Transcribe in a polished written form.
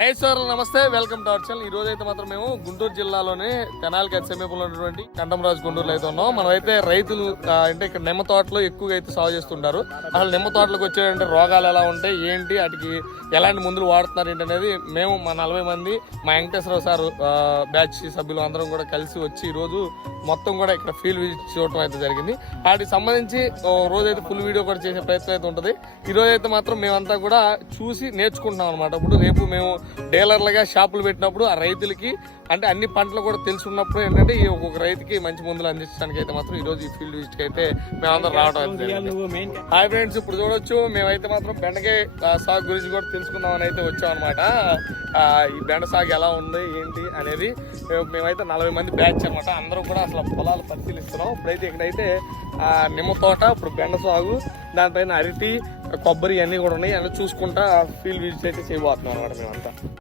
High sir నమస్తే, welcome to our channel. ఈ రోజు అయితే మాత్రం మేము గుంటూరు జిల్లాలోని తెనాలికి సమీపంలో ఉన్నటువంటి కంటంరాజు గుంటూరులో అయితే ఉన్నాం. మనం అయితే రైతులు అంటే ఇక్కడ నిమ్మ తోటలో ఎక్కువగా అయితే సాగు చేస్తుంటారు. అసలు నిమ్మ తోటలకు వచ్చేటువంటి రోగాలు ఎలా ఉంటాయి, ఏంటి, వాటికి ఎలాంటి మందులు వాడుతున్నారు ఏంటి అనేది మేము మా 40 మంది మా వెంకటేశ్వరరావు సార్ బ్యాచ్ సభ్యులు అందరం కూడా కలిసి వచ్చి ఈ రోజు మొత్తం కూడా ఇక్కడ ఫీల్డ్ విజిట్ చూడటం అయితే జరిగింది. వాటికి సంబంధించి రోజైతే ఫుల్ వీడియో కూడా చేసే ప్రయత్నం అయితే ఉంటుంది. ఈ రోజు అయితే మాత్రం మేమంతా కూడా చూసి నేర్చుకుంటున్నాం అనమాట. ఇప్పుడు రేపు మేము డీలర్లుగా షాపులు పెట్టినప్పుడు ఆ రైతులకి అంటే అన్ని పంటలు కూడా తెలుసున్నప్పుడు ఏంటంటే ఈ ఒక్కొక్క రైతుకి మంచి మందులు అందించడానికి అయితే మాత్రం ఈ రోజు ఈ ఫీల్డ్ విజిట్ కి అయితే మేమందరం రావడం. హాయ్ ఫ్రెండ్స్, ఇప్పుడు చూడొచ్చు మేమైతే మాత్రం బెండకాయ సాగు గురించి కూడా తెలుసుకుందామని అయితే వచ్చాం అనమాట. ఈ బెండ సాగు ఎలా ఉంది ఏంటి అనేది మేమైతే 40 మంది బ్యాచ్ అనమాట. అందరూ కూడా అసలు పొలాలు పరిశీలిస్తున్నాం. ఇప్పుడైతే ఇక్కడైతే నిమ్మ తోట, ఇప్పుడు బెండ సాగు, దానిపైన అరటి, కొబ్బరి అన్ని కూడా ఉన్నాయి. అన్నీ చూసుకుంటా ఫీల్డ్ విజిట్ అయితే చేయబోతున్నాం అనమాట మేమంతా.